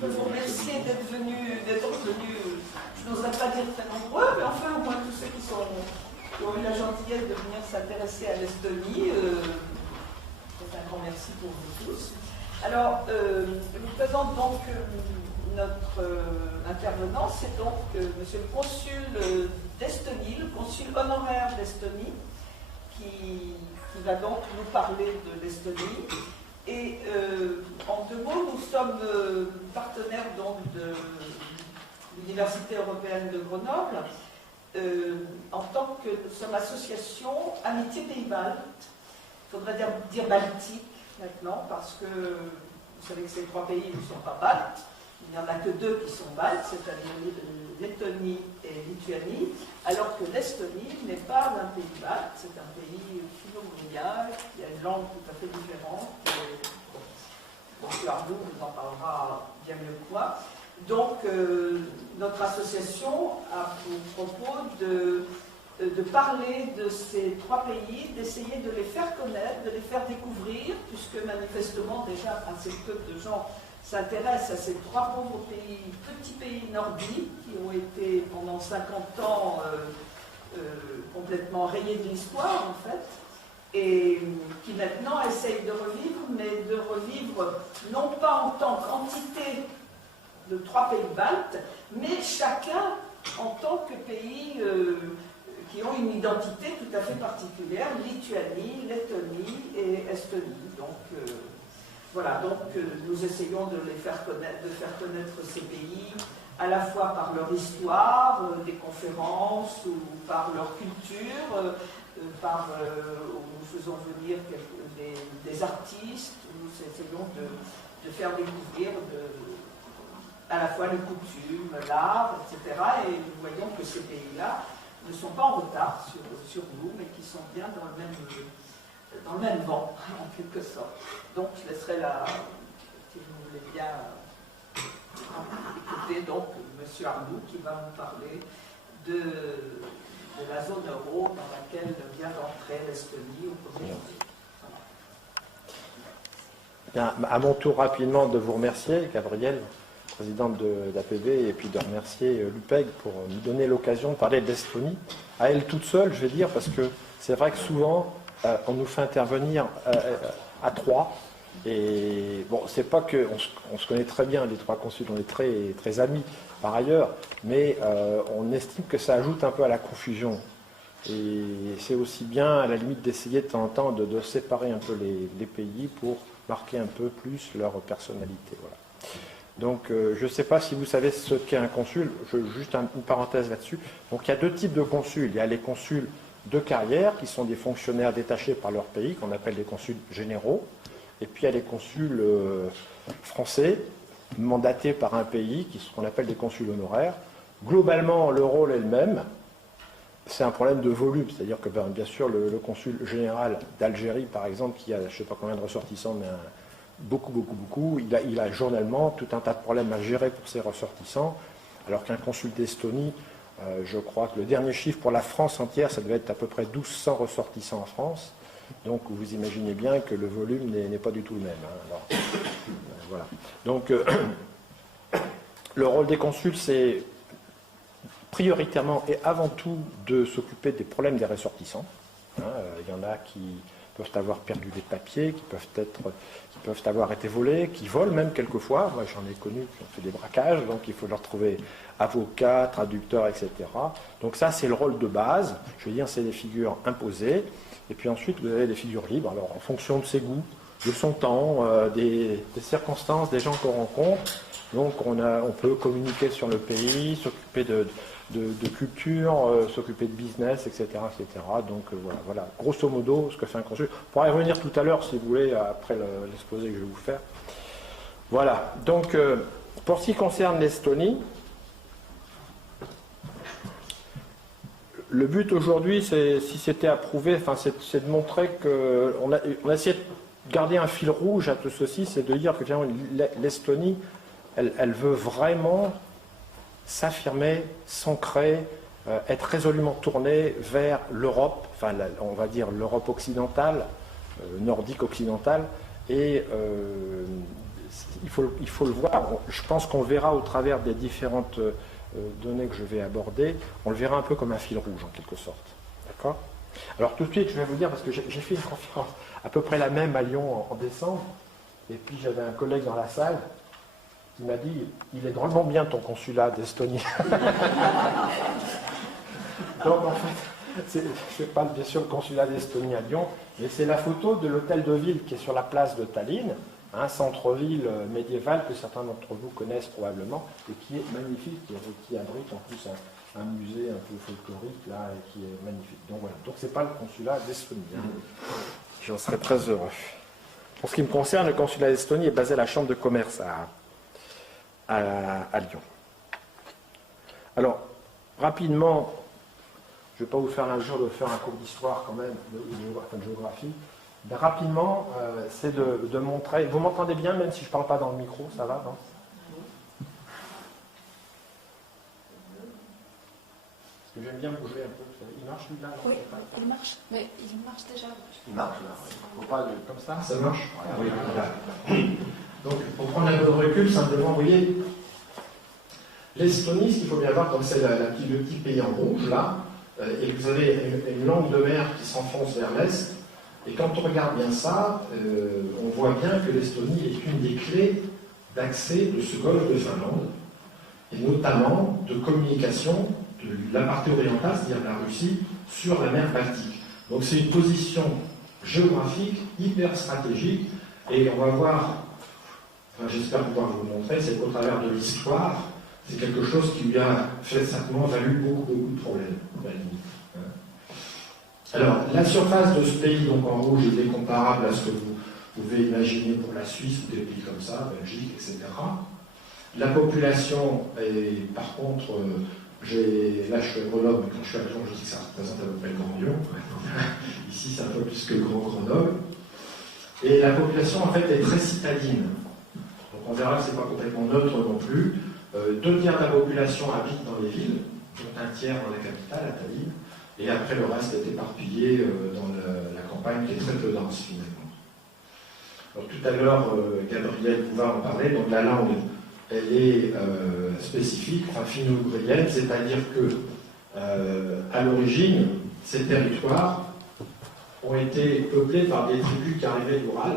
peux vous remercier d'être venus, je n'oserais pas dire très nombreux, mais enfin au moins tous ceux qui ont eu la gentillesse de venir s'intéresser à l'Estonie. C'est un grand merci pour vous tous. Alors, je vous présente donc notre intervenant, c'est donc monsieur le consul d'Estonie, le consul honoraire d'Estonie, qui va donc nous parler de l'Estonie. Et en deux mots, nous sommes partenaires donc de l'Université européenne de Grenoble, en tant que nous sommes association Amitié Pays-Baltes. Il faudrait dire Baltique maintenant, parce que vous savez que ces trois pays ne sont pas baltes. Il n'y en a que deux qui sont baltes, c'est-à-dire Lettonie et Lituanie, alors que l'Estonie n'est pas un pays balte, c'est un pays philo-mondial, qui a une langue tout à fait différente. M. Arnaud nous en parlera bien mieux que moi. Donc, notre association a pour propos de parler de ces trois pays, d'essayer de les faire connaître, de les faire découvrir, puisque manifestement déjà assez peu de gens s'intéressent à ces trois pauvres pays, petits pays nordiques, qui ont été pendant 50 ans complètement rayés de l'histoire en fait, et qui maintenant essayent de revivre, mais de revivre non pas en tant qu'entité de trois pays baltes, mais chacun en tant que pays qui ont une identité tout à fait particulière, Lituanie, Lettonie et Estonie. Donc, voilà, donc nous essayons de les faire connaître, de faire connaître ces pays, à la fois par leur histoire, des conférences, ou par leur culture, où nous faisons venir des artistes, nous essayons de faire découvrir à la fois les coutumes, l'art, etc. Et nous voyons que ces pays-là ne sont pas en retard sur nous, mais qui sont bien dans le même vent, en quelque sorte. Donc, je laisserai si vous voulez bien écouter donc M. Arnoux qui va nous parler de la zone euro dans laquelle vient d'entrer l'Estonie au 1er janvier. Bien, à mon tour rapidement de vous remercier, Gabrielle, présidente de l'APB, et puis de remercier l'UPEG pour nous donner l'occasion de parler de l'Estonie, à elle toute seule, je vais dire, parce que c'est vrai que souvent, on nous fait intervenir à trois, et bon, c'est pas qu'on se connaît très bien, les trois consuls, on est très, très amis par ailleurs, mais on estime que ça ajoute un peu à la confusion. Et c'est aussi bien, à la limite, d'essayer de temps en temps de séparer un peu les pays pour marquer un peu plus leur personnalité. Voilà. Donc, je ne sais pas si vous savez ce qu'est un consul, juste une parenthèse là-dessus. Donc, il y a deux types de consuls. Il y a les consuls de carrière, qui sont des fonctionnaires détachés par leur pays, qu'on appelle des consuls généraux. Et puis, il y a les consuls français, mandatés par un pays, qu'on appelle des consuls honoraires. Globalement, le rôle est le même. C'est un problème de volume, c'est-à-dire que, bien sûr, le consul général d'Algérie, par exemple, qui a, je ne sais pas combien de ressortissants, mais beaucoup, il a journellement tout un tas de problèmes à gérer pour ses ressortissants, alors qu'un consul d'Estonie, je crois que le dernier chiffre pour la France entière, ça devait être à peu près 1200 ressortissants en France. Donc vous imaginez bien que le volume n'est pas du tout le même. Hein. Alors, voilà. Donc le rôle des consuls, c'est prioritairement et avant tout de s'occuper des problèmes des ressortissants. Hein. Il y en a qui peuvent avoir perdu des papiers, qui peuvent avoir été volés, qui volent même quelquefois. Moi, j'en ai connu qui ont fait des braquages, donc il faut leur trouver avocat, traducteur, etc. Donc ça, c'est le rôle de base. Je veux dire, c'est des figures imposées. Et puis ensuite, vous avez des figures libres. Alors, en fonction de ses goûts, de son temps, des circonstances, des gens qu'on rencontre. Donc, on peut communiquer sur le pays, s'occuper de culture, s'occuper de business, etc. etc. Donc voilà, grosso modo, ce que fait un consul. On pourra y revenir tout à l'heure, si vous voulez, après l'exposé que je vais vous faire. Voilà, donc pour ce qui concerne l'Estonie, le but aujourd'hui, si c'était approuvé, c'est de montrer qu'on a essayé de garder un fil rouge à tout ceci, c'est de dire que l'Estonie, elle veut vraiment s'affirmer, s'ancrer, être résolument tournée vers l'Europe, enfin on va dire l'Europe occidentale, nordique occidentale, et il faut le voir. Je pense qu'on le verra au travers des différentes données que je vais aborder. On le verra un peu comme un fil rouge, en quelque sorte. D'accord ? Alors, tout de suite, je vais vous dire, parce que j'ai fait une conférence à peu près la même à Lyon en décembre, et puis j'avais un collègue dans la salle qui m'a dit « Il est drôlement bien ton consulat d'Estonie. » Donc, en fait, c'est pas bien sûr le consulat d'Estonie à Lyon, mais c'est la photo de l'hôtel de ville qui est sur la place de Tallinn, un centre-ville médiéval que certains d'entre vous connaissent probablement, et qui est magnifique, qui abrite en plus un musée un peu folklorique, là, et qui est magnifique. Donc voilà, donc c'est pas le consulat d'Estonie. J'en serais très heureux. Pour ce qui me concerne, le consulat d'Estonie est basé à la chambre de commerce à Lyon. Alors, rapidement, je ne vais pas vous faire l'injure de faire un cours d'histoire quand même, de géographie. Ben, rapidement, c'est de montrer... Vous m'entendez bien, même si je ne parle pas dans le micro, ça va, non ? Parce que j'aime bien bouger un peu. Il marche, lui, là? Oui, il marche, mais il marche déjà. Il marche, là. Il ne faut pas comme ça. Ça marche ? Oui, voilà. Donc, pour prendre un peu de recul, simplement, vous voyez, l'Estonie, ce qu'il faut bien voir, c'est le petit pays en rouge, là, et vous avez une langue de mer qui s'enfonce vers l'est. Et quand on regarde bien ça, on voit bien que l'Estonie est une des clés d'accès de ce golfe de Finlande, et notamment de communication de la partie orientale, c'est-à-dire de la Russie, sur la mer Baltique. Donc c'est une position géographique hyper stratégique, et on va voir, enfin, j'espère pouvoir vous le montrer, c'est qu'au travers de l'histoire, c'est quelque chose qui lui a fait certainement valu beaucoup de problèmes, à la limite. Alors, la surface de ce pays, donc en rouge, est comparable à ce que vous pouvez imaginer pour la Suisse ou des pays comme ça, Belgique, etc. La population est, par contre, là je suis à Grenoble, mais quand je suis à Lyon, je dis que ça représente à peu près le Grand Lyon. Ici, c'est un peu plus que le Grand Grenoble. Et la population, en fait, est très citadine. Donc on verra que ce n'est pas complètement neutre non plus. 2 tiers de la population habite dans les villes, dont 1 tiers dans la capitale, à Tallinn. Et après, le reste est éparpillé dans la campagne qui est très peu dense, finalement. Alors, tout à l'heure, Gabriel Bouvard en parlait. Donc, la langue, elle est spécifique, enfin finno-ougrienne, c'est-à-dire que, à l'origine, ces territoires ont été peuplés par des tribus qui arrivaient d'Oural.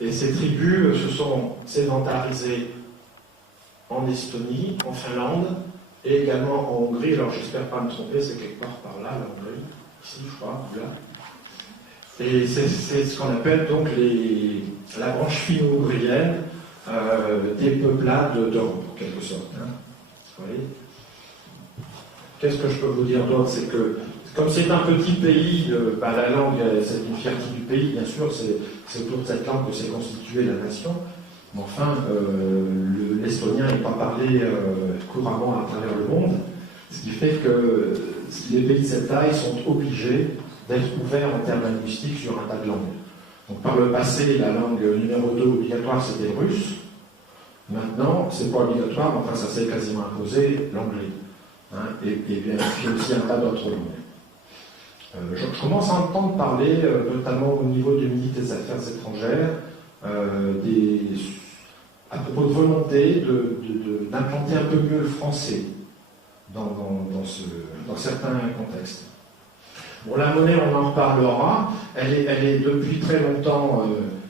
Et ces tribus se sont sédentarisées en Estonie, en Finlande, et également en Hongrie. Alors j'espère pas me tromper, c'est quelque part par là, la Hongrie, ici je crois, là. Et c'est ce qu'on appelle donc la branche finno-ougrienne des peuplades d'Europe, en quelque sorte. Hein. Vous voyez ? Qu'est-ce que je peux vous dire d'autre ? C'est que, comme c'est un petit pays, la langue, c'est une fierté du pays, bien sûr, c'est autour de cette langue que s'est constituée la nation. Mais enfin, l'estonien n'est pas parlé couramment à travers le monde, ce qui fait que les pays de cette taille sont obligés d'être ouverts en termes linguistiques sur un tas de langues. Donc, par le passé, la langue numéro 2 obligatoire, c'était le russe. Maintenant, c'est pas obligatoire, mais enfin, ça s'est quasiment imposé, l'anglais. Hein, et bien, puis aussi un tas d'autres langues. Je commence à entendre parler, notamment au niveau du ministre des Affaires étrangères, à propos de volonté d'implanter un peu mieux le français dans certains contextes. Bon, la monnaie, on en reparlera. Elle est depuis très longtemps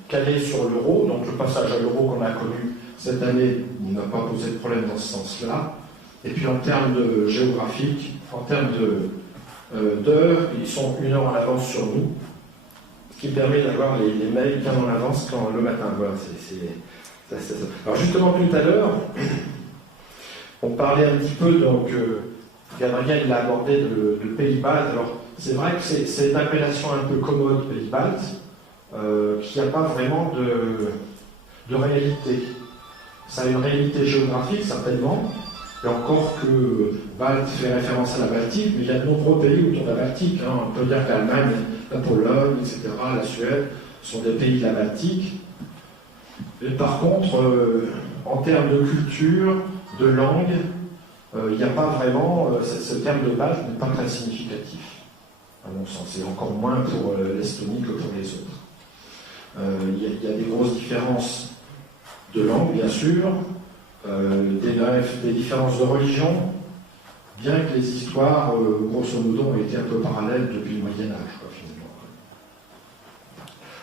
calée sur l'euro, donc le passage à l'euro qu'on a connu cette année n'a pas posé de problème dans ce sens-là. Et puis en termes de géographique, en termes d'heures, ils sont 1 heure en avance sur nous, ce qui permet d'avoir les mails bien en avance le matin. Voilà, c'est ça. Alors justement, tout à l'heure, on parlait un petit peu, donc Gabriel il a abordé le Pays Baltes. Alors c'est vrai que c'est une appellation un peu commode, Pays Baltes, qui n'a pas vraiment de réalité. Ça a une réalité géographique, certainement, et encore que Balte fait référence à la Baltique, mais il y a de nombreux pays autour de la Baltique. Hein. On peut dire que l'Allemagne, la Pologne, etc., la Suède sont des pays de la Baltique. Et par contre, en termes de culture, de langue, il n'y a pas vraiment, ce terme de Balte n'est pas très significatif, à mon sens, et encore moins pour l'Estonie que pour les autres. Il y a des grosses différences de langue, bien sûr, des différences de religion, bien que les histoires, grosso modo, ont été un peu parallèles depuis le Moyen-Âge, quoi, finalement.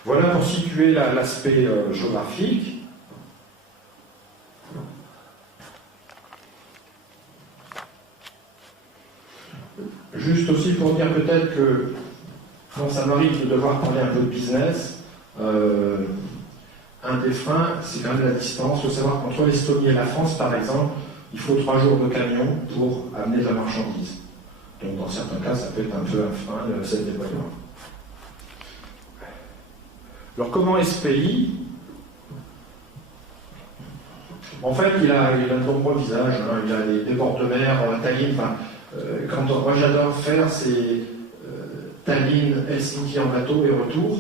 Voilà pour situer l'aspect géographique. Juste aussi pour dire peut-être que, bon, ça m'arrive de devoir parler un peu de business. Un des freins, c'est quand même la distance. Il faut savoir qu'entre l'Estonie et la France, par exemple, il faut 3 jours de camion pour amener de la marchandise. Donc dans certains cas, ça peut être un peu un frein, cette déploiement. Alors comment est ce pays? En fait, il a de nombreux visages. Hein. Il a des bords de mer, Tallinn. Moi j'adore faire, c'est Tallinn, Helsinki en bateau et retour.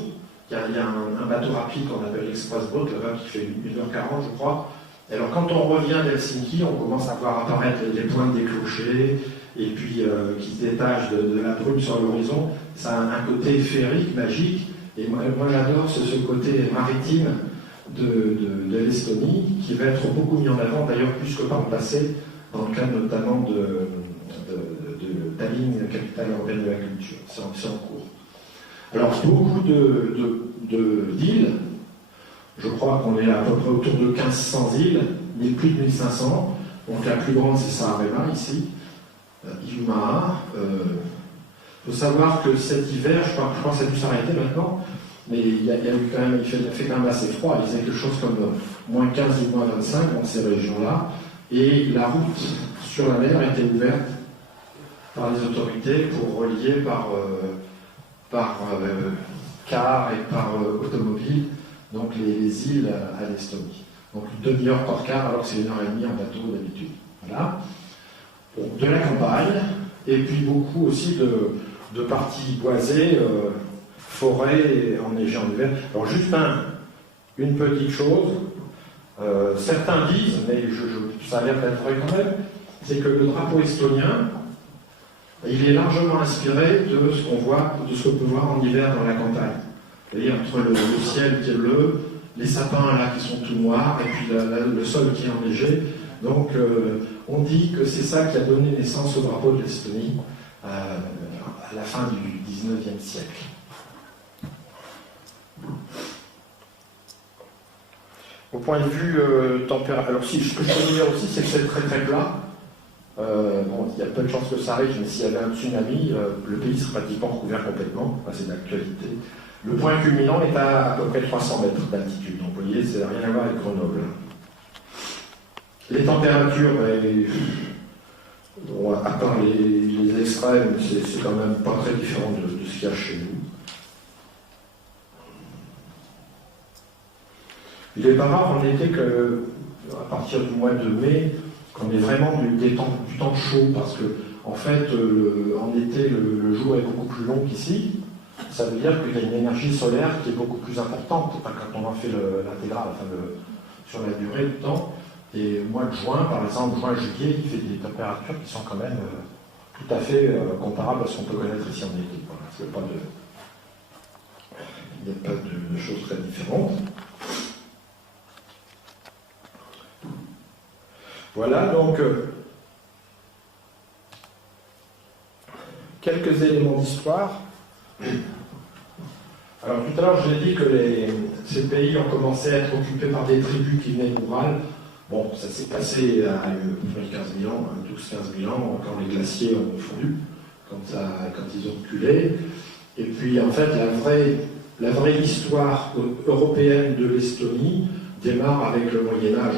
Il y a un bateau rapide qu'on appelle l'Express Boat, là-bas, qui fait 1h40, je crois. Et alors, quand on revient d'Helsinki, on commence à voir apparaître les pointes des clochers, et puis qui se détachent de la brume sur l'horizon. Ça a un côté féerique, magique. Et moi j'adore ce côté maritime de l'Estonie, qui va être beaucoup mis en avant, d'ailleurs, plus que par le passé, dans le cadre notamment de Tallinn, capitale européenne de la culture. C'est en cours. Alors, beaucoup d'îles, je crois qu'on est à peu près autour de 1500 îles, mais plus de 1500. Donc la plus grande, c'est Saaremaa, ici, Hiiumaa. Il faut savoir que cet hiver, je crois que ça a dû s'arrêter maintenant, mais il fait quand même assez froid. Il faisait quelque chose comme moins 15 ou moins 25 dans ces régions-là. Et la route sur la mer était ouverte par les autorités pour relier par car et par automobile, donc les îles à l'Estonie. Donc une demi-heure par car, alors que c'est 1h30 en bateau d'habitude. Voilà. Bon, de la campagne, et puis beaucoup aussi de parties boisées, forêts enneigées en hiver. Alors juste une petite chose, certains disent, mais ça a l'air d'être vrai quand même, c'est que le drapeau estonien, il est largement inspiré de ce qu'on voit, de ce qu'on peut voir en hiver dans la campagne. Vous voyez, entre le ciel qui est bleu, les sapins là qui sont tout noirs, et puis le sol qui est enneigé. Donc on dit que c'est ça qui a donné naissance au drapeau de l'Estonie à la fin du XIXe siècle. Au point de vue température, alors si ce que je peux dire aussi, c'est que c'est très très plat. Bon, il y a peu de chances que ça arrive, mais s'il y avait un tsunami, le pays serait pratiquement couvert complètement. Enfin, c'est d'actualité. Le point culminant est à peu près 300 mètres d'altitude. Donc, vous voyez, ça n'a rien à voir avec Grenoble. Les températures, bon, à part les extrêmes, c'est quand même pas très différent de ce qu'il y a chez nous. Il n'est pas rare en été qu'à partir du mois de mai, qu'on ait vraiment du temps chaud, parce que en fait, en été, le jour est beaucoup plus long qu'ici. Ça veut dire qu'il y a une énergie solaire qui est beaucoup plus importante quand on en fait l'intégrale, enfin sur la durée du temps. Et au mois de juin, par exemple, juin-juillet, il fait des températures qui sont quand même tout à fait comparables à ce qu'on peut connaître ici en été. Voilà. Il n'y a pas de choses très différentes. Voilà, donc, quelques éléments d'histoire. Alors, tout à l'heure, je l'ai dit que ces pays ont commencé à être occupés par des tribus qui venaient rurales. Bon, ça s'est passé à 15 000 ans, 12-15 000 ans, quand les glaciers ont fondu, quand ils ont reculé. Et puis, en fait, la vraie histoire européenne de l'Estonie démarre avec le Moyen-Âge.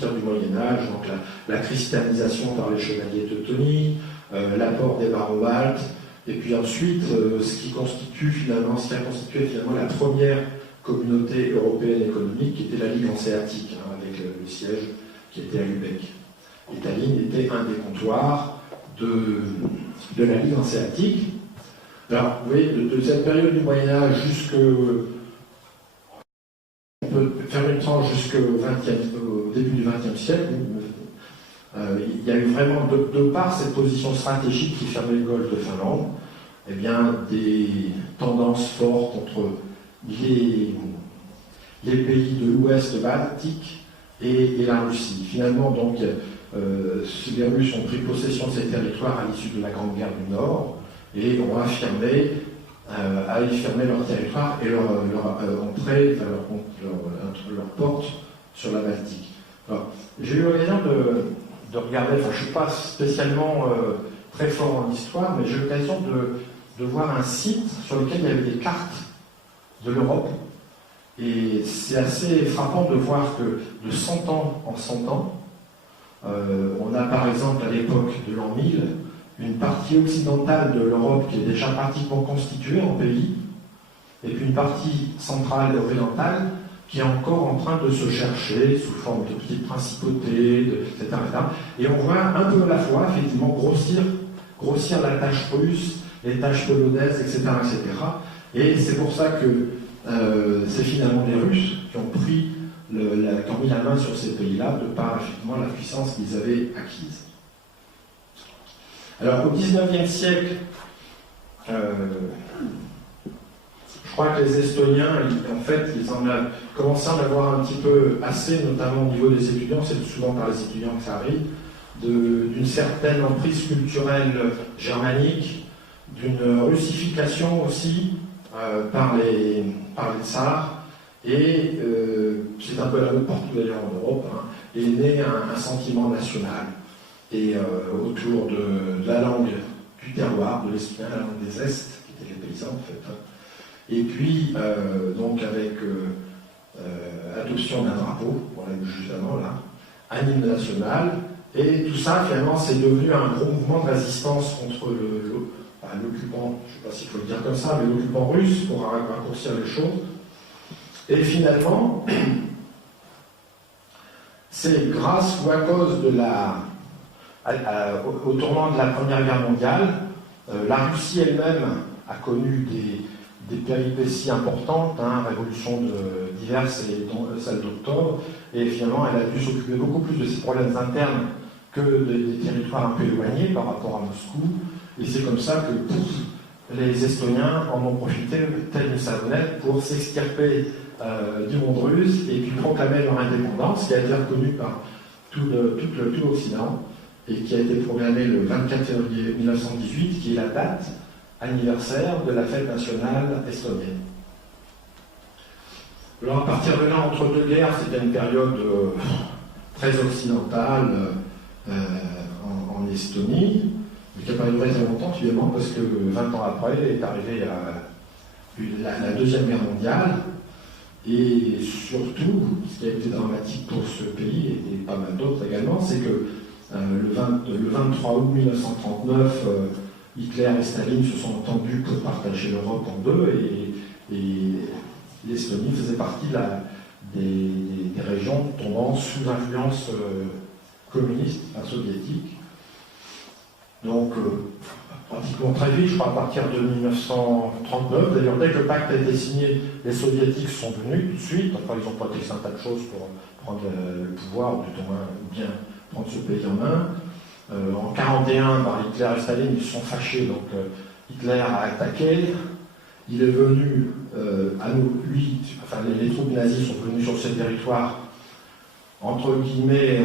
Du Moyen-Âge, donc la christianisation par les chevaliers teutoniques, l'apport des barons baltes, et puis ensuite ce qui a constitué finalement la première communauté européenne économique, qui était la Ligue hanséatique, avec le siège qui était à Lübeck. Et Tallinn était un des comptoirs de la Ligue hanséatique. Alors, vous voyez, de cette période du Moyen-Âge on peut faire une tranche jusqu'au début du XXe siècle. Il y a eu vraiment, de par cette position stratégique qui fermait le golfe de Finlande, eh bien, des tendances fortes entre les pays de l'Ouest baltique et la Russie. Finalement, donc, les Russes ont pris possession de ces territoires à l'issue de la Grande Guerre du Nord et ont affirmé leur territoire et leur entrée, leur porte sur la Baltique. Alors, j'ai eu l'occasion de regarder, je ne suis pas spécialement très fort en histoire, mais j'ai eu l'occasion de voir un site sur lequel il y avait des cartes de l'Europe. Et c'est assez frappant de voir que de 100 ans en 100 ans, on a par exemple à l'époque de l'an 1000, une partie occidentale de l'Europe qui est déjà pratiquement constituée en pays, et puis une partie centrale et orientale qui est encore en train de se chercher sous forme de petites principautés, etc., etc. Et on voit un peu à la fois, effectivement, grossir la tâche russe, les tâches polonaises, etc., etc. Et c'est pour ça que c'est finalement les Russes qui ont mis la main sur ces pays-là, de par effectivement la puissance qu'ils avaient acquise. Alors, au XIXe siècle, je crois que les Estoniens, en fait, ils en ont commencé à en avoir un petit peu assez, notamment au niveau des étudiants, c'est souvent par les étudiants que ça arrive, d'une certaine emprise culturelle germanique, d'une russification aussi par les tsars, et c'est un peu la même partout d'ailleurs en Europe, est né un sentiment national. Et autour de la langue du terroir, de l'estonien, la langue des Est, qui étaient les paysans en fait. Et puis, donc avec adoption d'un drapeau, on l'a vu juste avant là, un hymne national, et tout ça finalement c'est devenu un gros mouvement de résistance contre l'occupant, je ne sais pas s'il faut le dire comme ça, mais l'occupant russe, pour raccourcir les choses. Et finalement, c'est grâce ou à cause de au tournant de la Première Guerre mondiale, la Russie elle-même a connu des péripéties importantes, révolutions diverses et dont celle d'octobre, et finalement elle a dû s'occuper beaucoup plus de ses problèmes internes que des territoires un peu éloignés par rapport à Moscou, et c'est comme ça que les Estoniens en ont profité, telle une savonnette, pour s'extirper du monde russe et puis proclamer leur indépendance, qui a été reconnue par tout l'Occident, et qui a été proclamée le 24 février 1918, qui est la date anniversaire de la fête nationale estonienne. Alors à partir de là, entre deux guerres, c'était une période très occidentale en Estonie, mais qui n'a pas duré très longtemps finalement, parce que 20 ans après est arrivée la Deuxième Guerre mondiale, et surtout, ce qui a été dramatique pour ce pays, et pas mal d'autres également, c'est que le 23 août 1939, Hitler et Staline se sont entendus pour partager l'Europe en deux, et l'Estonie faisait partie des régions tombant sous influence communiste, soviétique. Donc, pratiquement très vite, je crois à partir de 1939, d'ailleurs dès que le pacte a été signé, les soviétiques sont venus tout de suite, enfin ils ont protégé un tas de choses pour prendre le pouvoir, ou bien prendre ce pays en main. En 1941, Hitler et Staline ils se sont fâchés, donc Hitler a attaqué. Il est venu, les troupes nazies sont venues sur ces territoires, entre guillemets,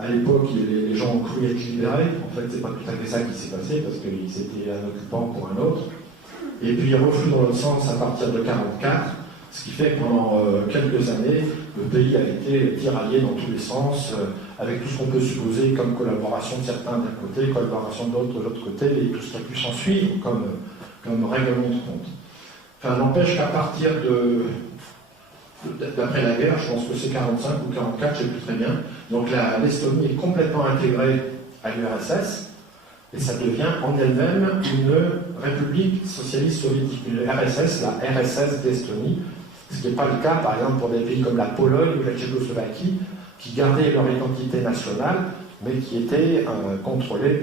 à l'époque, les gens ont cru être libérés. En fait, c'est pas tout à fait ça qui s'est passé, parce qu'ils étaient un occupant pour un autre. Et puis, il reflue dans l'autre sens à partir de 1944, ce qui fait que pendant quelques années, le pays a été tiraillé dans tous les sens, avec tout ce qu'on peut supposer comme collaboration de certains d'un côté, collaboration d'autres de l'autre côté, et tout ce qui a pu s'en suivre comme règlement de compte. Enfin, n'empêche qu'à partir d'après la guerre, je pense que c'est 45 ou 44, je ne sais plus très bien. Donc l'Estonie est complètement intégrée à l'URSS, et ça devient en elle-même une république socialiste soviétique, une RSS, la RSS d'Estonie, ce qui n'est pas le cas, par exemple, pour des pays comme la Pologne ou la Tchécoslovaquie, qui gardaient leur identité nationale, mais qui étaient contrôlées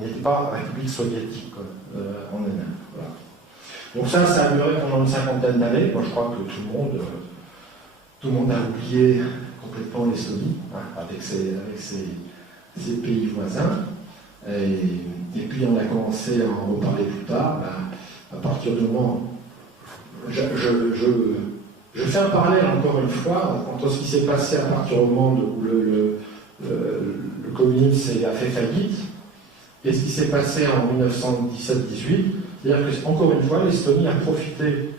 n'étaient pas république soviétique en elle-même. Voilà. Donc ça a duré pendant une cinquantaine d'années. Moi, je crois que tout le monde a oublié complètement l'Estonie, avec ses pays voisins. Et puis on a commencé à en reparler plus tard, à partir du moment... Je fais un parallèle encore une fois entre ce qui s'est passé à partir du moment où le communisme a fait faillite et ce qui s'est passé en 1917-18. C'est-à-dire que, encore une fois, l'Estonie a profité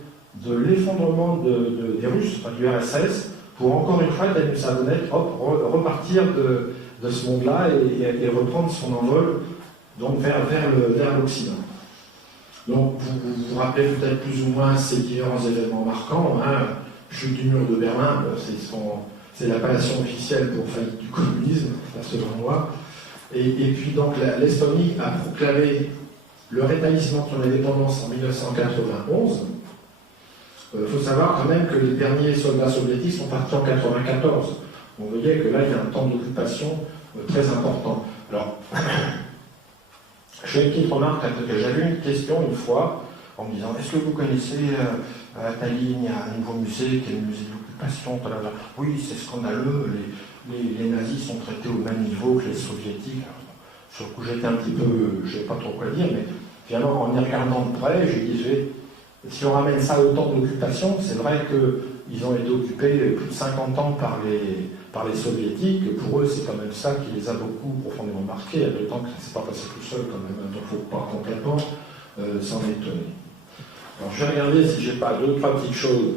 de l'effondrement des Russes, enfin, du RSS, pour encore une fois, Daniel Savonette, repartir de ce monde-là et reprendre son envol donc, vers l'Occident. Donc, vous vous rappelez peut-être plus ou moins ces différents événements marquants. Hein, chute du mur de Berlin, c'est l'appellation officielle pour faillite du communisme, selon moi. Et puis donc l'Estonie a proclamé le rétablissement de son indépendance en 1991. Il faut savoir quand même que les derniers soldats soviétiques sont partis en 1994. Vous voyez que là, il y a un temps d'occupation très important. Alors, je fais une petite remarque, j'avais une question une fois en me disant, est-ce que vous connaissez à Tallinn, il y a un nouveau musée qui est le musée de l'occupation. Oui, c'est scandaleux, les nazis sont traités au même niveau que les soviétiques. Alors, sur le coup, j'étais un petit peu, je ne sais pas trop quoi dire, mais finalement, en y regardant de près, je disais, si on ramène ça au temps de l'occupation, c'est vrai qu'ils ont été occupés plus de 50 ans par les soviétiques. Pour eux, c'est quand même ça qui les a beaucoup profondément marqués, d'autant que ça ne s'est pas passé tout seul quand même, donc il ne faut pas complètement s'en étonner. Alors, je vais regarder si je n'ai pas deux, trois petites choses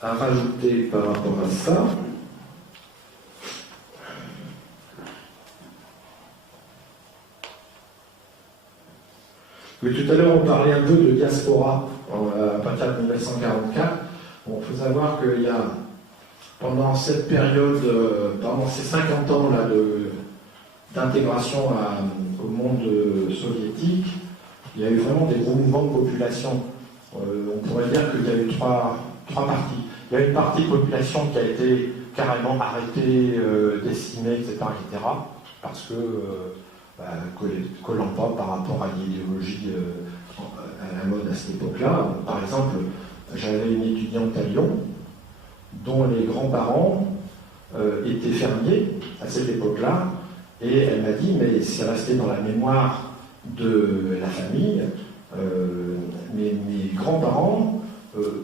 à rajouter par rapport à ça. Oui, tout à l'heure, on parlait un peu de diaspora à partir de 1944. Bon, il faut savoir qu'il y a, pendant cette période, pendant ces 50 ans là, d'intégration au monde soviétique, il y a eu vraiment des gros mouvements de population. On pourrait dire qu'il y a eu trois parties. Il y a une partie de population qui a été carrément arrêtée, décimée, etc., parce que collant pas par rapport à l'idéologie à la mode à cette époque-là. Par exemple, j'avais une étudiante à Lyon dont les grands-parents étaient fermiers à cette époque-là, et elle m'a dit, mais c'est resté dans la mémoire de la famille, mes grands-parents,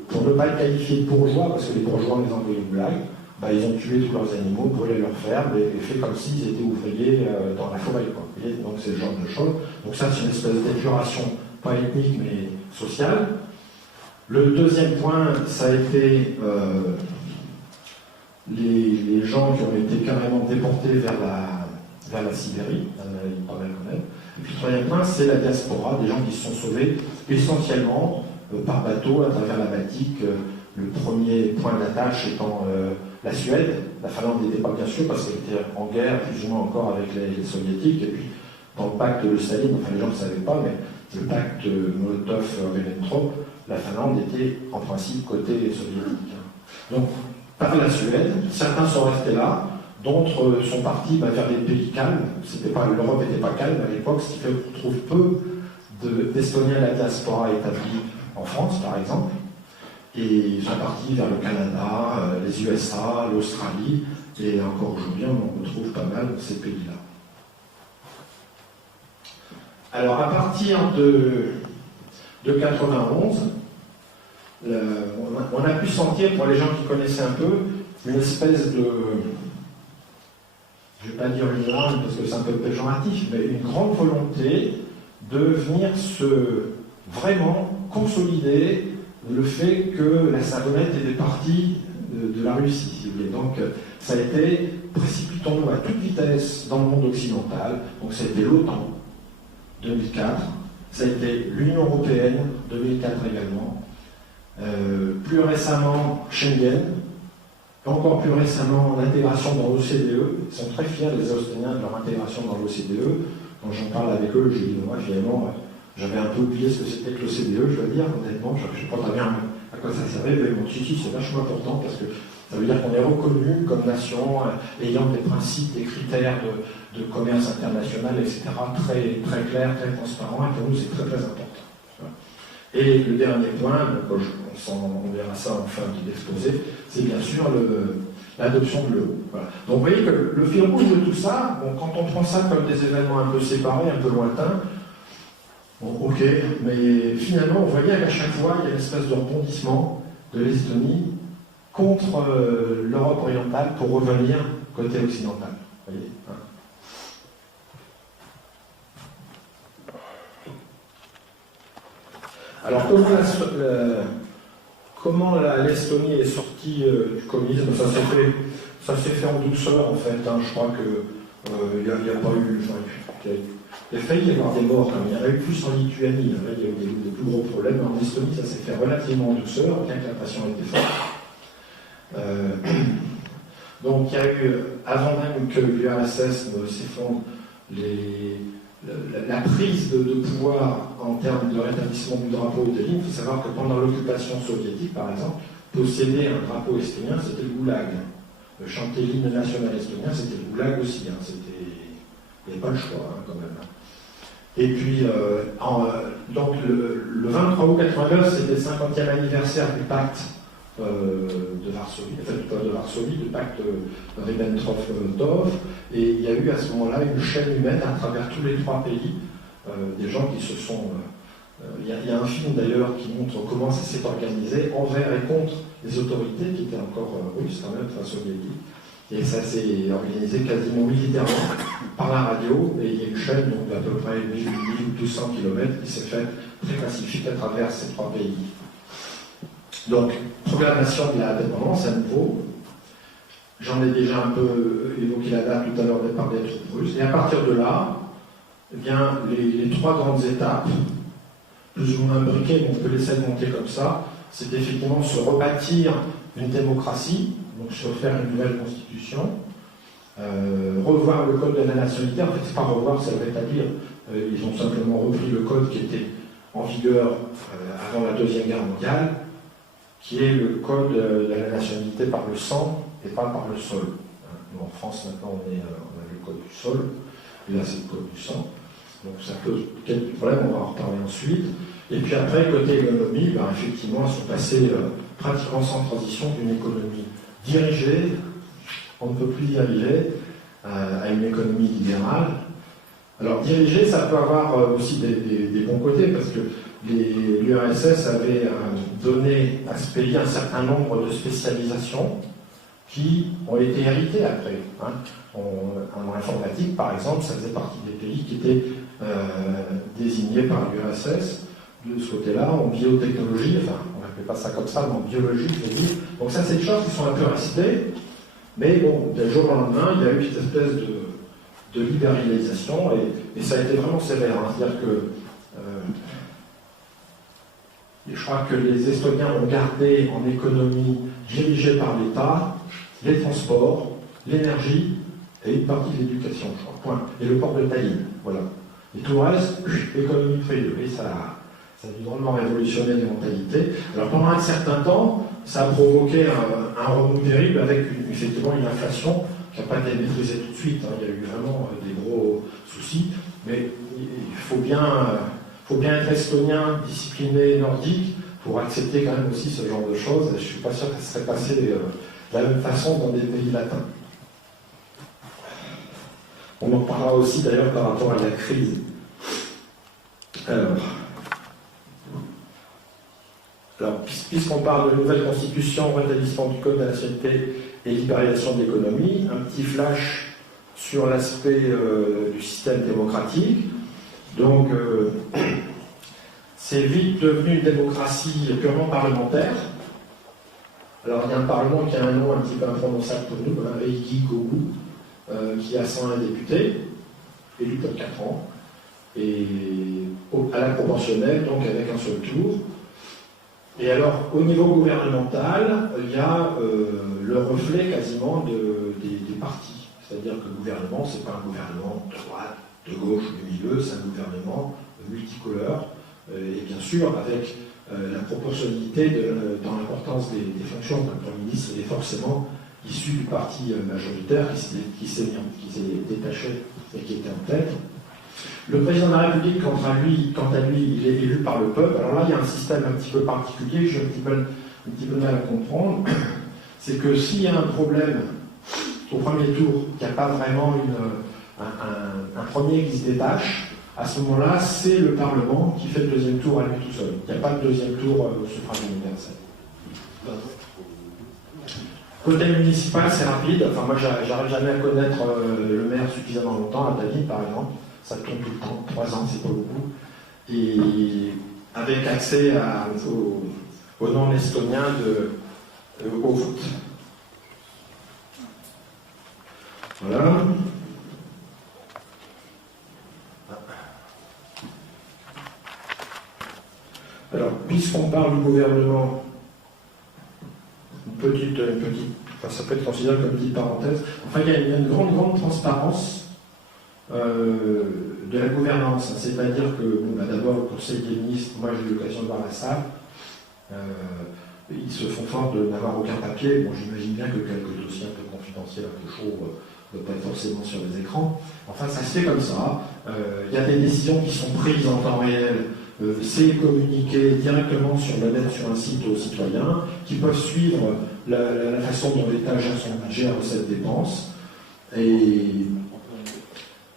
pour ne pas le qualifier de bourgeois, parce que les bourgeois les envoyaient une blague, ils ont tué tous leurs animaux, brûlé leurs fermes et fait comme s'ils étaient ouvriers dans la forêt. Quoi. Vous voyez, donc c'est ce genre de choses. Donc ça, c'est une espèce d'épuration, pas ethnique, mais sociale. Le deuxième point, ça a été les gens qui ont été carrément déportés vers la Sibérie, pas mal quand même. Et puis le troisième point, c'est la diaspora, des gens qui se sont sauvés essentiellement par bateau à travers la Baltique. Le premier point d'attache étant la Suède. La Finlande n'était pas bien sûr parce qu'elle était en guerre plus ou moins encore avec les soviétiques. Et puis dans le pacte de Staline, enfin les gens ne savaient pas, mais le pacte Molotov-Ribbentrop, la Finlande était en principe côté soviétique. Donc par la Suède, certains sont restés là, d'autres sont partis vers des pays calmes. L'Europe n'était pas calme à l'époque, ce qui fait qu'on trouve peu d'Estoniens à la diaspora établis en France, par exemple. Et ils sont partis vers le Canada, les USA, l'Australie, et encore aujourd'hui, on retrouve pas mal de ces pays-là. Alors, à partir de 91, on a pu sentir, pour les gens qui connaissaient un peu, une espèce de, je ne vais pas dire une rage parce que c'est un peu péjoratif, mais une grande volonté de venir vraiment consolider le fait que la Savonnette était partie de la Russie, si vous voulez. Donc, ça a été précipitons-nous à toute vitesse dans le monde occidental. Donc, ça a été l'OTAN, 2004. Ça a été l'Union européenne, 2004 également. Plus récemment, Schengen. Et encore plus récemment, l'intégration dans l'OCDE. Ils sont très fiers, les Estoniens, de leur intégration dans l'OCDE. Quand j'en parle avec eux, je dis, moi, finalement, j'avais un peu oublié ce que c'était que l'OCDE, je dois dire, honnêtement, je ne sais pas très bien à quoi ça servait, mais bon, si, c'est vachement important parce que ça veut dire qu'on est reconnu comme nation, ayant des principes, des critères de commerce international, etc., très, très clairs, très transparents, et pour nous, c'est très, très important. Et le dernier point, on verra ça en fin d'exposé, c'est bien sûr l'adoption de l'euro. Voilà. Donc vous voyez que le fil rouge de tout ça, quand on prend ça comme des événements un peu séparés, un peu lointains, bon, ok, mais finalement, on voyait qu'à chaque fois, il y a une espèce de rebondissement de l'Estonie contre l'Europe orientale pour revenir côté occidental. Vous voyez, hein. Alors, comment l'Estonie est sortie du communisme? Ça s'est fait en douceur, en fait. Hein. Je crois qu'il n'y a pas eu... Il a failli y avoir des morts, il y en a eu plus en Lituanie. Là, il y a eu des plus gros problèmes. En Estonie, ça s'est fait relativement en douceur, bien que la pression était forte. Donc, il y a eu, avant même que l'URSS ne s'effondre, la prise de pouvoir en termes de rétablissement du drapeau de l'hymne. Il faut savoir que pendant l'occupation soviétique, par exemple, posséder un drapeau estonien, c'était le goulag. Chanter l'hymne national estonien, c'était le goulag aussi. Hein. Il n'y avait pas le choix, hein, quand même. Et puis, donc, le 23 août 1989, c'était le 50e anniversaire du pacte de Varsovie, enfin du pacte de Varsovie, du pacte Ribbentrop-Molotov, et il y a eu à ce moment-là une chaîne humaine à travers tous les trois pays, des gens qui se sont... Il y a un film d'ailleurs qui montre comment ça s'est organisé envers et contre les autorités qui étaient encore russes quand même, enfin soviétiques, et ça s'est organisé quasiment militairement par la radio, et il y a une chaîne donc, d'à peu près 1000 ou 200 km qui s'est faite très pacifique à travers ces trois pays. Donc, proclamation de l'indépendance à nouveau. J'en ai déjà un peu évoqué la date tout à l'heure des départ des troupes russes. Et à partir de là, eh bien, les trois grandes étapes, plus ou moins imbriquées, mais on peut laisser monter comme ça, c'est effectivement se rebâtir une démocratie, donc se faire une nouvelle constitution, revoir le code de la nationalité. En fait, c'est pas revoir, c'est le rétablir. Ils ont simplement repris le code qui était en vigueur avant la Deuxième Guerre mondiale, qui est le code de la nationalité par le sang et pas par le sol. Nous, en France, maintenant, on a le code du sol, et là, c'est le code du sang. Donc, ça pose quelques problèmes, on va en reparler ensuite. Et puis après, côté économie, ben, effectivement, ils sont passés pratiquement sans transition d'une économie dirigée, on ne peut plus y arriver, à une économie libérale. Alors, diriger, ça peut avoir aussi des bons côtés, parce que l'URSS avait donné à ce pays un certain nombre de spécialisations qui ont été héritées après. Hein. En informatique, par exemple, ça faisait partie des pays qui étaient désignés par l'URSS. De ce côté-là, en biotechnologie, enfin, on n'appelait pas ça comme ça, mais en biologie, je veux dire. Donc ça, c'est des choses qui sont un peu restées, mais bon, d'un jour au lendemain, il y a eu cette espèce de libéralisation, et ça a été vraiment sévère. Hein. C'est-à-dire que je crois que les Estoniens ont gardé en économie dirigée par l'État les transports, l'énergie et une partie de l'éducation, je crois. Point. Et le port de Tallinn. Voilà. Et tout le reste, économie privée. Et ça a dû drôlement révolutionner les mentalités. Alors pendant un certain temps, ça a provoqué un remous terrible avec effectivement une inflation qui n'a pas été maîtrisée tout de suite. Hein. Il y a eu vraiment des gros soucis. Mais il faut bien être estonien, discipliné, nordique, pour accepter quand même aussi ce genre de choses. Je ne suis pas sûr que ça serait passé de la même façon dans des pays latins. On en parlera aussi d'ailleurs par rapport à la crise. Alors puisqu'on parle de nouvelle constitution, rétablissement du code de la nationalité et libéralisation de l'économie, un petit flash sur l'aspect du système démocratique. Donc, c'est vite devenu une démocratie purement parlementaire. Alors, il y a un parlement qui a un nom un petit peu imprononçable pour nous, Eigi Kogu, qui a 101 députés, élus pour 4 ans, et à la proportionnelle, donc avec un seul tour. Et alors, au niveau gouvernemental, il y a le reflet quasiment des partis. C'est-à-dire que le gouvernement, ce n'est pas un gouvernement de droite, de gauche ou du milieu, c'est un gouvernement multicolore, et bien sûr avec la proportionnalité dans l'importance des fonctions. Le Premier ministre est forcément issu du parti majoritaire qui s'est détaché et qui était en tête. Le président de la République, quant à lui, il est élu par le peuple. Alors là, il y a un système un petit peu particulier, j'ai un petit peu mal à comprendre. C'est que s'il y a un problème au premier tour, qu'il n'y a pas vraiment un premier qui se détache, à ce moment-là, c'est le Parlement qui fait le deuxième tour à lui tout seul. Il n'y a pas de deuxième tour au suffrage universel. Côté municipal, c'est rapide. Enfin, moi, j'arrive jamais à connaître le maire suffisamment longtemps. À Tallinn, par exemple, ça tourne tout le temps. 3 ans, c'est pas beaucoup. Et avec accès au non-estonien au vote. Voilà. Alors, puisqu'on parle du gouvernement, une petite, enfin, ça peut être considéré comme une petite parenthèse. Enfin, il y a une grande transparence de la gouvernance. C'est-à-dire que, bon, bah, d'abord, le Conseil des ministres, moi j'ai eu l'occasion de voir la salle, ils se font fort de n'avoir aucun papier. Bon, j'imagine bien que quelques dossiers un peu confidentiels, un peu chauds, ne doivent pas être forcément sur les écrans. Enfin, ça se fait comme ça. Il y a des décisions qui sont prises en temps réel. C'est communiqué directement sur le net, sur un site aux citoyens, qui peuvent suivre la façon dont l'État gère son budget, recettes, dépenses. Et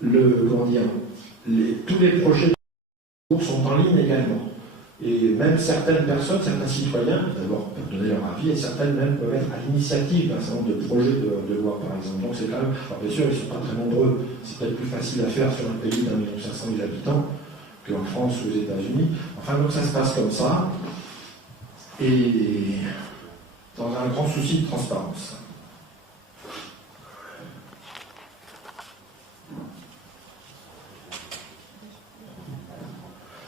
tous les projets sont en ligne également. Et même certaines personnes, certains citoyens, d'abord peuvent donner leur avis, et certaines même peuvent être à l'initiative d'un certain nombre de projets de loi, par exemple. Donc c'est quand même, alors bien sûr, ils ne sont pas très nombreux, c'est peut-être plus facile à faire sur un pays d'1,5 million habitants qu'en France ou aux États-Unis. Enfin, donc ça se passe comme ça, et dans un grand souci de transparence.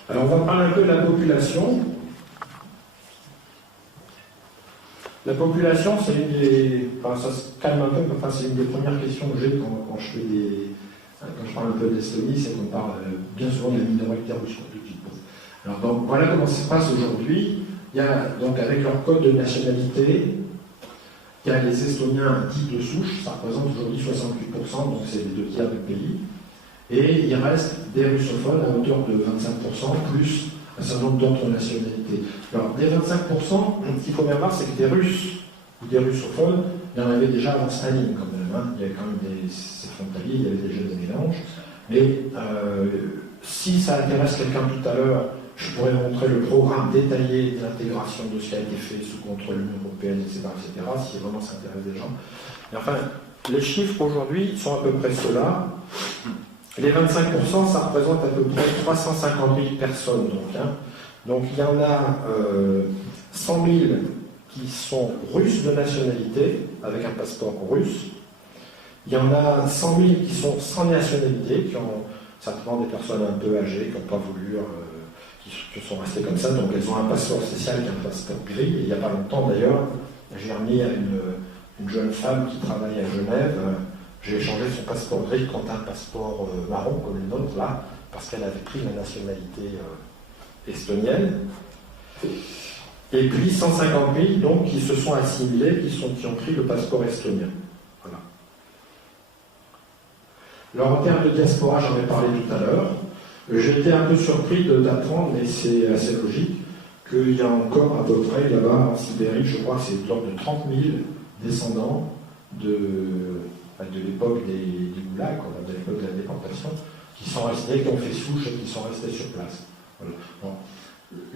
Alors, on va parler un peu de la population. La population, c'est une des... Enfin, ça se calme un peu, enfin, c'est une des premières questions que j'ai quand je parle un peu d'Estonie, c'est qu'on parle bien souvent de la minorité russe. Alors, donc, voilà comment ça se passe aujourd'hui. Il y a, donc, avec leur code de nationalité, il y a les Estoniens dits de souche, ça représente aujourd'hui 68%, donc c'est les 2 tiers du pays. Et il reste des russophones à hauteur de 25%, plus un certain nombre d'autres nationalités. Alors, des 25%, ce qu'il faut bien voir, c'est que des Russes ou des russophones, il y en avait déjà avant Staline, quand même. Hein. Il y avait quand même ces frontaliers, il y avait déjà des mélanges. Mais si ça intéresse quelqu'un tout à l'heure, je pourrais montrer le programme détaillé de l'intégration de ce qui a été fait sous contrôle de l'Union européenne, etc., si vraiment ça intéresse des gens. Et enfin, les chiffres aujourd'hui sont à peu près ceux-là. Les 25%, ça représente à peu près 350 000 personnes. Donc il y en a 100 000 qui sont russes de nationalité, avec un passeport russe. Il y en a 100 000 qui sont sans nationalité, qui ont certainement des personnes un peu âgées, qui n'ont pas voulu, qui sont restées comme ça. Donc elles ont un passeport spécial qui est un passeport gris. Et il n'y a pas longtemps d'ailleurs, j'ai remis à une jeune femme qui travaille à Genève. J'ai échangé son passeport gris contre un passeport marron, comme le nôtre, là, parce qu'elle avait pris la nationalité estonienne. Et puis 150 000 donc, qui se sont assimilés, qui ont pris le passeport estonien. Voilà. Alors en termes de diaspora, j'en ai parlé tout à l'heure. J'ai été un peu surpris d'apprendre, mais c'est assez logique, qu'il y a encore à peu près là-bas en Sibérie, je crois que c'est de l'ordre de 30 000 descendants de l'époque des goulags, de l'époque de la déportation, qui sont restés, qui ont fait souche et qui sont restés sur place. Voilà. Bon.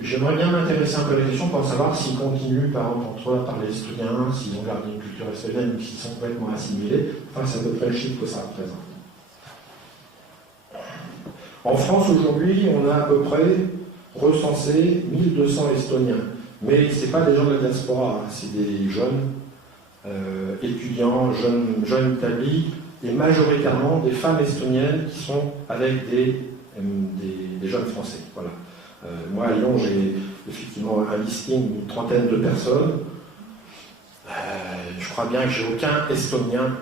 J'aimerais bien m'intéresser un peu à la question pour savoir s'ils continuent, par exemple, entre eux, à parler estonien, s'ils ont gardé une culture estonienne ou s'ils sont complètement assimilés. Enfin, c'est à peu près le chiffre que ça représente. En France, aujourd'hui, on a à peu près recensé 1200 Estoniens. Mais ce n'est pas des gens de la diaspora, hein, c'est des jeunes étudiants, jeunes établis, et majoritairement des femmes estoniennes qui sont avec des jeunes français. Voilà. Moi, à Lyon, j'ai effectivement un listing d'une 30aine de personnes. Je crois bien que j'ai aucun estonien,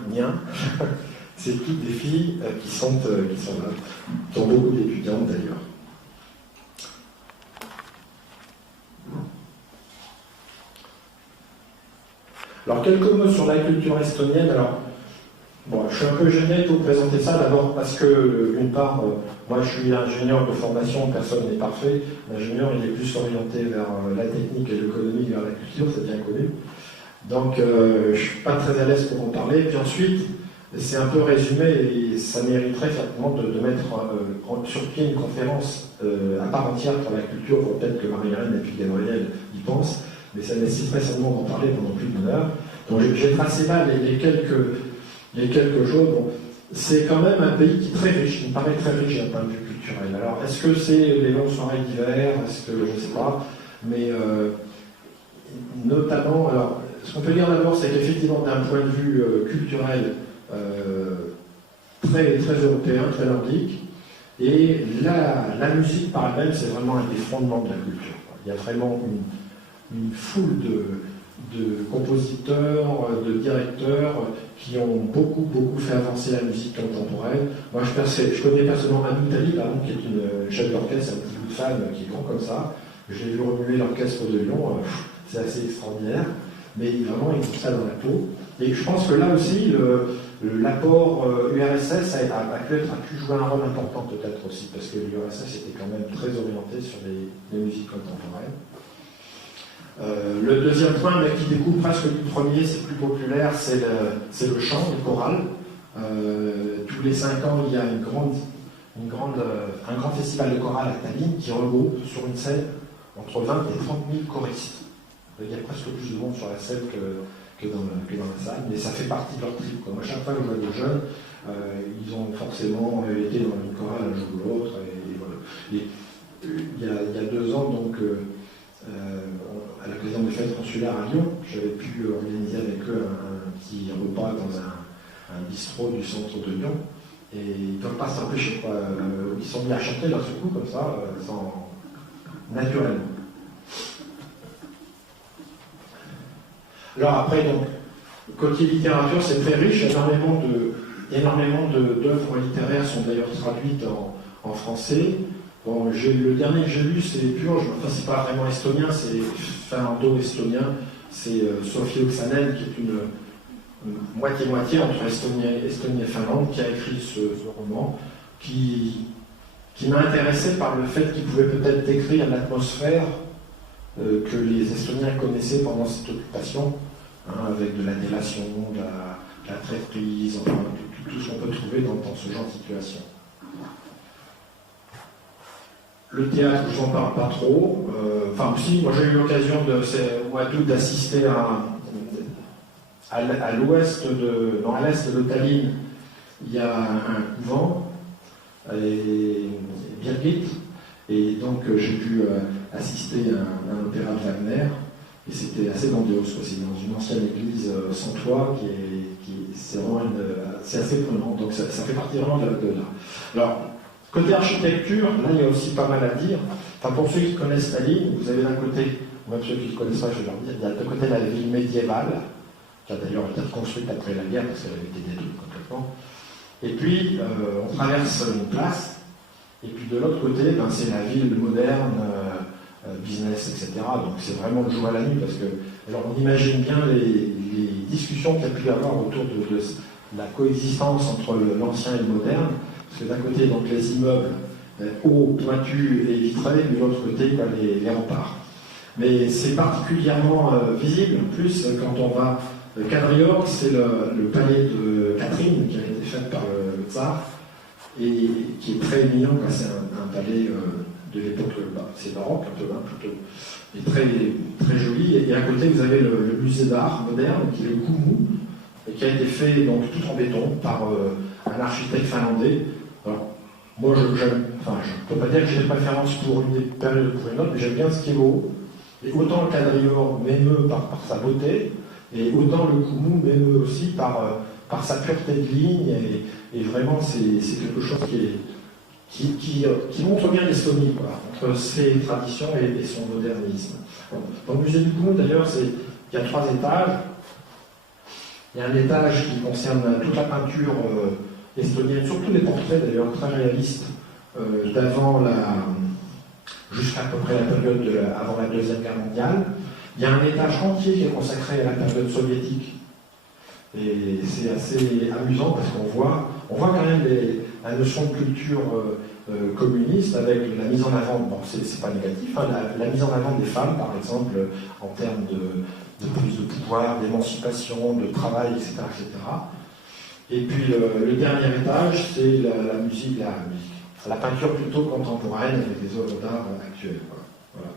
c'est toutes des filles qui sont là, dont beaucoup d'étudiantes d'ailleurs. Alors, quelques mots sur la culture estonienne. Alors, bon, je suis un peu gêné de vous présenter ça, d'abord parce que, d'une part, moi je suis ingénieur de formation, personne n'est parfait. L'ingénieur, il est plus orienté vers la technique et l'économie, vers la culture, c'est bien connu. Donc, je ne suis pas très à l'aise pour en parler. Puis ensuite, c'est un peu résumé et ça mériterait certainement de mettre sur pied une conférence à part entière pour la culture. Peut-être que Marie-Hélène et puis Gabriel y pensent. mais ça nécessiterait certainement d'en parler pendant plus d'une heure. Donc j'ai tracé là les quelques choses. Bon, c'est quand même un pays qui est très riche, qui me paraît très riche d'un point de vue culturel. Alors, est-ce que c'est les longues soirées d'hiver? Est-ce que, je ne sais pas, mais notamment, alors, ce qu'on peut dire d'abord, c'est qu'effectivement, d'un point de vue culturel, très, très européen, très nordique, et la musique par elle-même, c'est vraiment un des fondements de la culture. Il y a vraiment une foule de compositeurs, de directeurs qui ont beaucoup fait avancer la musique contemporaine. Moi, je connais personnellement Anou Talib, qui est une chef d'orchestre, un petit bout de femme qui est grand comme ça. Je l'ai vu remuer l'orchestre de Lyon, c'est assez extraordinaire, mais vraiment, il trouve ça dans la peau. Et je pense que là aussi, l'apport URSS a pu jouer un rôle important peut-être aussi, parce que l'URSS était quand même très orienté sur les musiques contemporaines. Le deuxième point, mais qui découle presque du premier, c'est plus populaire, c'est le chant, le choral. Tous les 5 ans, il y a un grand festival de chorale à Tallinn qui regroupe sur une scène entre 20 et 30 000 choristes. Il y a presque plus de monde sur la scène que dans la salle, mais ça fait partie de leur trip. Moi, chaque fois que je vois des jeunes, ils ont forcément été dans une chorale un jour ou l'autre. Et voilà. Et, il y a 2 ans, donc, à l'occasion des fêtes consulaires à Lyon, j'avais pu organiser avec eux un petit repas dans un bistrot du centre de Lyon. Et ils ne peuvent pas s'empêcher, quoi. Ils sont mis à chanter d'un seul coup, comme ça, naturellement. Alors après, donc, côté littérature, c'est très riche. Énormément d'œuvres littéraires sont d'ailleurs traduites en français. Bon, le dernier que j'ai lu, c'est Purge. Enfin, c'est pas vraiment estonien, c'est finlando-estonien. C'est Sophie Oksanen, qui est une moitié-moitié entre Estonie et Finlande, qui a écrit ce roman, qui m'a intéressé par le fait qu'il pouvait peut-être décrire l'atmosphère que les Estoniens connaissaient pendant cette occupation, avec de la délation, de la traîtrise, enfin, tout ce qu'on peut trouver dans ce genre de situation. Le théâtre, je n'en parle pas trop. Enfin, aussi, moi j'ai eu l'occasion au mois d'août d'assister à l'ouest dans l'est de Tallinn, il y a un couvent, Birgit, et donc j'ai pu assister à un opéra de Wagner, et c'était assez grandiose. C'est dans une ancienne église sans toit, c'est assez prenant, donc ça fait partie vraiment de là. Alors, côté architecture, là il y a aussi pas mal à dire. Enfin, pour ceux qui connaissent Tallinn, vous avez d'un côté, même ceux qui ne connaissent pas, je vais leur dire, il y a d'un côté la ville médiévale, qui a d'ailleurs été construite après la guerre parce qu'elle avait été détruite complètement. Et puis, on traverse une place, et puis de l'autre côté, c'est la ville moderne, business, etc. Donc c'est vraiment le jour à la nuit, parce que, alors on imagine bien les discussions qu'il y a pu y avoir autour de la coexistence entre l'ancien et le moderne, parce que d'un côté, donc les immeubles hauts, pointus et vitrés, mais de l'autre côté, les remparts. Mais c'est particulièrement visible, en plus, quand on va. Kadriorg, c'est le palais de Catherine, qui a été fait par le tsar, et qui est très mignon, c'est un palais de l'époque, c'est baroque un peu, plutôt, et très, très joli. Et à côté, vous avez le musée d'art moderne, qui est le Kumu, et qui a été fait donc, tout en béton par un architecte finlandais. Alors, moi, je ne peux pas dire que j'ai une préférence pour une période ou pour une autre, mais j'aime bien ce qui est beau. Et autant le Kadriorg m'émeut par sa beauté, et autant le Kumu m'émeut aussi par sa pureté de ligne, et vraiment c'est quelque chose qui montre bien l'Estonie, entre ses traditions et son modernisme. Dans le musée du Kumu, d'ailleurs, il y a 3 étages. Il y a un étage qui concerne toute la peinture estonienne, surtout les portraits d'ailleurs très réalistes, jusqu'à peu près la période avant la Deuxième Guerre mondiale. Il y a un étage entier qui est consacré à la période soviétique. Et c'est assez amusant parce qu'on voit quand même la notion de culture communiste avec la mise en avant, bon, c'est pas négatif, la mise en avant des femmes, par exemple, en termes de prise de pouvoir, d'émancipation, de travail, etc. etc. Et puis le dernier étage, c'est la musique, la peinture plutôt contemporaine avec des œuvres d'art actuelles. Voilà.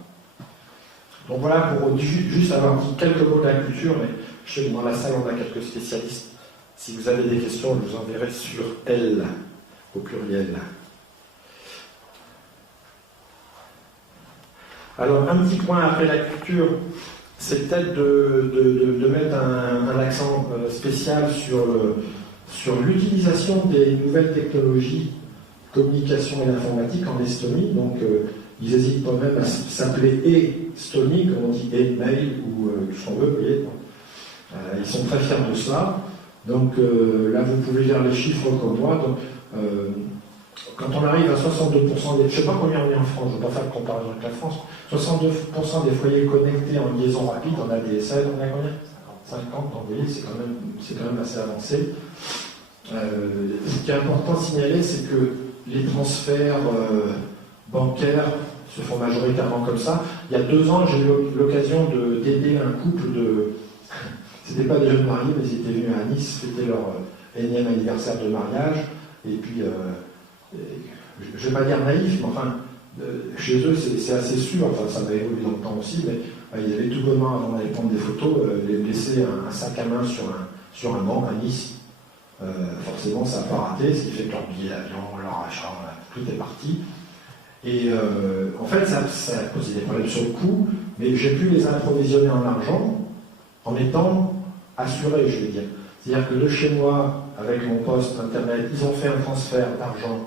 Donc voilà, pour juste avoir dit quelques mots de la culture, mais je sais que dans la salle on a quelques spécialistes. Si vous avez des questions, je vous enverrai sur elle, au pluriel. Alors, un petit point après la culture, c'est peut-être de mettre un accent spécial sur l'utilisation des nouvelles technologies, communication et informatique en Estonie. Donc, ils hésitent pas même à s'appeler Estonie, comme on dit e-mail ou tout ce qu'on veut, vous voyez. Ils sont très fiers de ça. Donc, là, vous pouvez lire les chiffres comme moi. Donc, quand on arrive à 62% des... Je ne sais pas combien on est en France, je ne vais pas faire de comparaison avec la France. 62% des foyers connectés en liaison rapide en ADSL, on a combien 50, donc vous voyez, c'est quand même assez avancé. Ce qui est important de signaler, c'est que les transferts bancaires se font majoritairement comme ça. Il y a 2 ans, j'ai eu l'occasion d'aider un couple de... C'était pas des jeunes mariés, mais ils étaient venus à Nice fêter leur énième anniversaire de mariage. Et puis, je ne vais pas dire naïf, mais enfin, chez eux, c'est assez sûr, enfin, ça va évoluer dans le temps aussi, mais ils avaient tout bonnement, avant d'aller prendre des photos, laissé un sac à main sur un banc à Nice. Forcément, ça n'a pas raté, ce qui fait que leur billet d'avion, leur achat, tout est parti. Et en fait, ça a posé des problèmes sur le coup, mais j'ai pu les approvisionner en argent en étant assuré, je vais dire. C'est-à-dire que de chez moi, avec mon poste internet, ils ont fait un transfert d'argent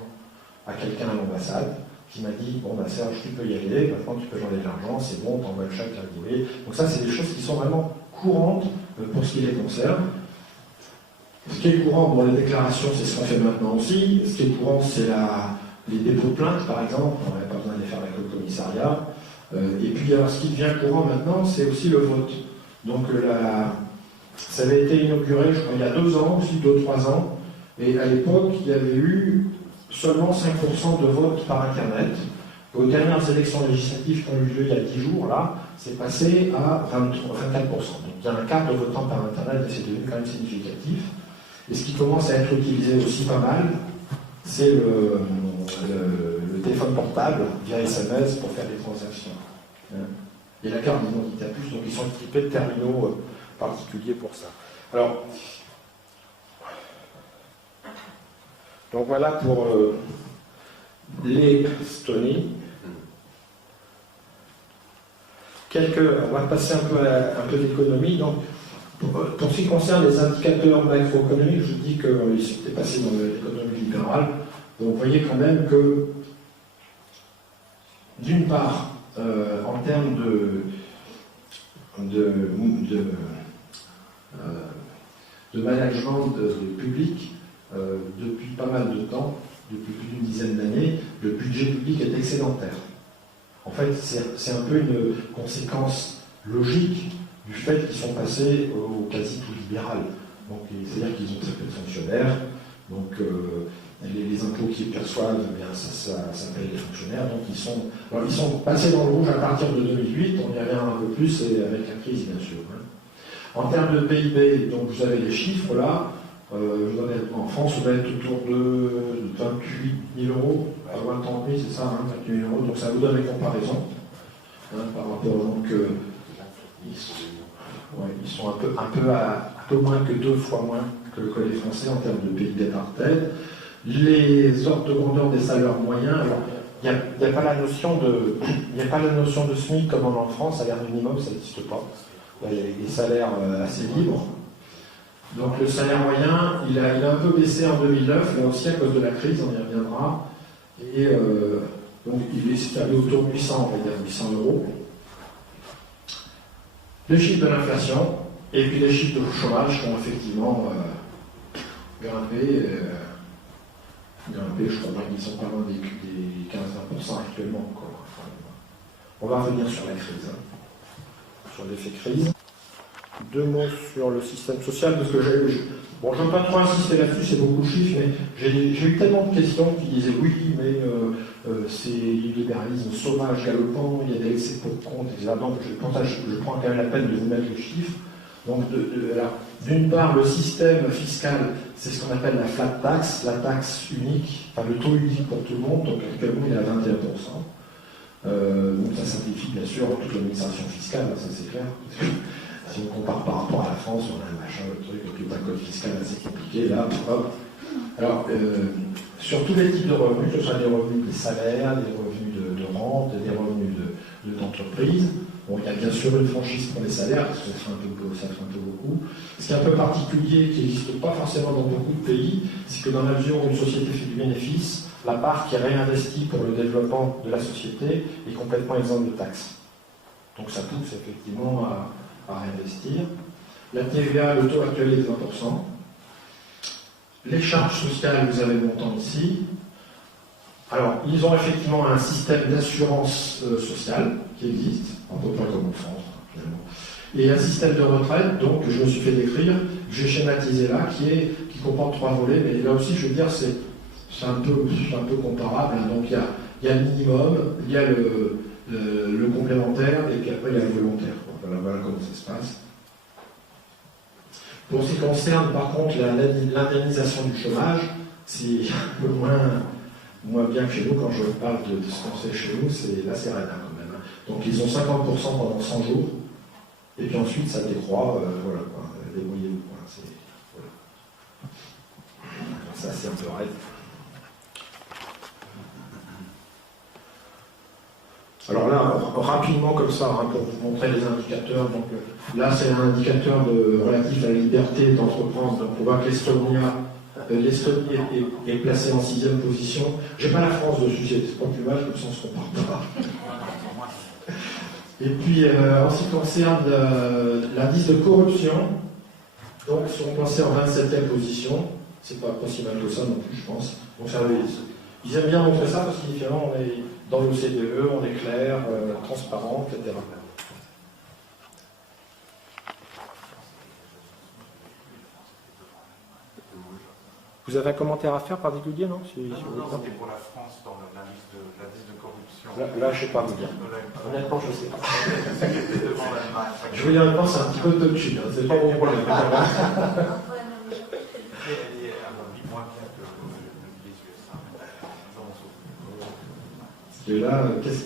à quelqu'un à l'ambassade qui m'a dit, bon bah Serge, tu peux y aller, maintenant tu peux enlever de l'argent, c'est bon, t'envoies le chèque à Guillet. Donc ça, c'est des choses qui sont vraiment courantes pour ce qui les concerne. Ce qui est courant dans les déclarations, c'est ce qu'on fait maintenant aussi. Ce qui est courant, c'est les dépôts de plainte, par exemple. On n'avait pas besoin de les faire avec le commissariat. Et puis, alors, ce qui devient courant maintenant, c'est aussi le vote. Donc, ça avait été inauguré, je crois, il y a 2 ans, aussi 2-3 ans. Et à l'époque, il y avait eu seulement 5% de vote par Internet. Aux dernières élections législatives qui ont eu lieu il y a 10 jours, là, c'est passé à 24%. Donc, il y a un quart de votants par Internet et c'est devenu quand même significatif. Et ce qui commence à être utilisé aussi pas mal, c'est le téléphone portable via SMS pour faire des transactions. Et la carte d'identité à puce, donc ils sont équipés de terminaux particuliers pour ça. Alors, donc voilà pour l'Estonie. On va passer un peu d'économie. Donc, pour ce qui concerne les indicateurs macroéconomiques, je dis qu'ils étaient passés dans l'économie libérale. Donc vous voyez quand même que, d'une part, en termes de management public, depuis pas mal de temps, depuis plus d'une dizaine d'années, le budget public est excédentaire. En fait, c'est un peu une conséquence logique du fait qu'ils sont passés au quasi tout libéral. Donc, c'est-à-dire qu'ils ont très peu de fonctionnaires, donc les impôts qu'ils perçoivent, eh bien, ça paye les fonctionnaires, donc ils sont passés dans le rouge à partir de 2008, on y revient un peu plus, et avec la crise, bien sûr. En termes de PIB, donc vous avez les chiffres là, en France, on va être autour de 28 000 euros, à 30 000, c'est ça, 28 000 euros, donc ça vous donne les comparaisons, par rapport donc... ils sont un peu moins que 2 fois moins que les Français en termes de PIB par tête. Les ordres de grandeur des salaires moyens, alors il n'y a pas la notion de SMIC comme en France, salaire minimum, ça n'existe pas. Il y a des salaires assez libres. Donc le salaire moyen, il a un peu baissé en 2009, là aussi à cause de la crise, on y reviendra. Et donc il est stable autour de 800, on va dire 800 euros. Les chiffres de l'inflation, et puis les chiffres de chômage qui ont effectivement grimpé, je crois qu'ils sont pas loin des 15-20% actuellement encore. On va revenir sur la crise, sur l'effet crise. 2 mots sur le système social, parce que je ne vais pas trop insister là-dessus, c'est beaucoup de chiffres, mais j'ai eu tellement de questions qui disaient oui, mais c'est du libéralisme sauvage, galopant, il y a des excès pour compte, etc. Donc je prends quand même la peine de vous mettre les chiffres. Donc d'une part, le système fiscal, c'est ce qu'on appelle la flat tax, la taxe unique, enfin le taux unique pour tout le monde, donc actuellement il est à 21%. Donc ça simplifie bien sûr toute l'administration fiscale, ça c'est clair. Si on compare par rapport à la France, on a un machin, le truc, donc un code fiscal assez compliqué, là, hop. Alors, sur tous les types de revenus, que ce soit des revenus des salaires, des revenus de rente, des revenus d'entreprise, bon, il y a bien sûr une franchise pour les salaires, parce que ça fait un peu beaucoup. Ce qui est un peu particulier, qui n'existe pas forcément dans beaucoup de pays, c'est que dans la mesure où une société fait du bénéfice, la part qui est réinvestie pour le développement de la société est complètement exempte de taxes. Donc ça pousse effectivement à réinvestir. La TVA, le taux actuel est de 20%. Les charges sociales, vous avez le montant ici. Alors, ils ont effectivement un système d'assurance sociale qui existe, un peu pas comme en France, finalement. Et un système de retraite, donc, que je me suis fait décrire, que j'ai schématisé là, qui comporte 3 volets, mais là aussi, je veux dire, c'est un peu comparable. Hein. Donc, il y a le minimum, il y a le complémentaire, et puis après, il y a le volontaire. Voilà comment ça se passe. Pour ce qui concerne, par contre, l'indemnisation du chômage, c'est un peu moins bien que chez nous. Quand je parle de ce qu'on fait chez nous, là, c'est rien quand même. Hein. Donc, ils ont 50% pendant 100 jours, et puis ensuite, ça décroît, voilà, quoi, débrouillez-vous. Voilà. Ça, c'est un peu raide. Alors là, rapidement comme ça, hein, pour vous montrer les indicateurs. Donc, là, c'est un indicateur relatif à la liberté d'entreprendre. Donc, on voit que l'Estonie est placée en 6e position. J'ai pas la France dessus, c'est pas plus mal, comme ça on se compare pas. Et puis, en ce qui concerne l'indice de corruption, donc, ils sont placés en 27e position. C'est pas si mal que ça non plus, je pense. Donc, ils aiment bien montrer ça parce qu'évidemment, on est dans l'OCDE, on est clair, transparent, etc. Vous avez un commentaire à faire particulier, non? Non, c'était pour la France dans l'indice de corruption. Là, je ne sais pas vous dire. Honnêtement, je ne sais pas. Devant l'Allemagne. Je veux dire, une pense, c'est un petit peu de dessus, hein. C'est pas mon problème. Elle est moins bien que les USA. Et là,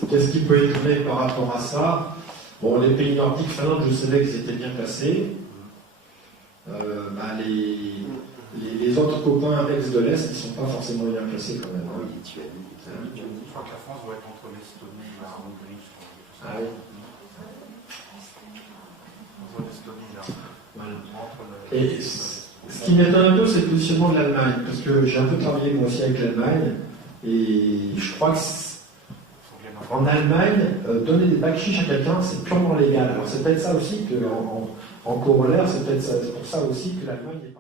qu'est-ce qui peut étonner par rapport à ça? Bon, les pays nordiques, Finlande, je savais qu'ils étaient bien placés. Les autres copains ex de l'Est, ils ne sont pas forcément bien placés quand même. Hein. Je crois que la France doit être entre l'Estonie et la Hongrie. Ah oui. Entre l'Estonie et la Hongrie. Voilà. Et ce qui m'étonne un peu, c'est le positionnement de l'Allemagne, parce que j'ai un peu travaillé moi aussi avec l'Allemagne, et je crois que en Allemagne, donner des bakchiches à quelqu'un, c'est purement légal. Alors c'est peut-être ça aussi que, en corollaire, c'est peut-être pour ça aussi que l'Allemagne est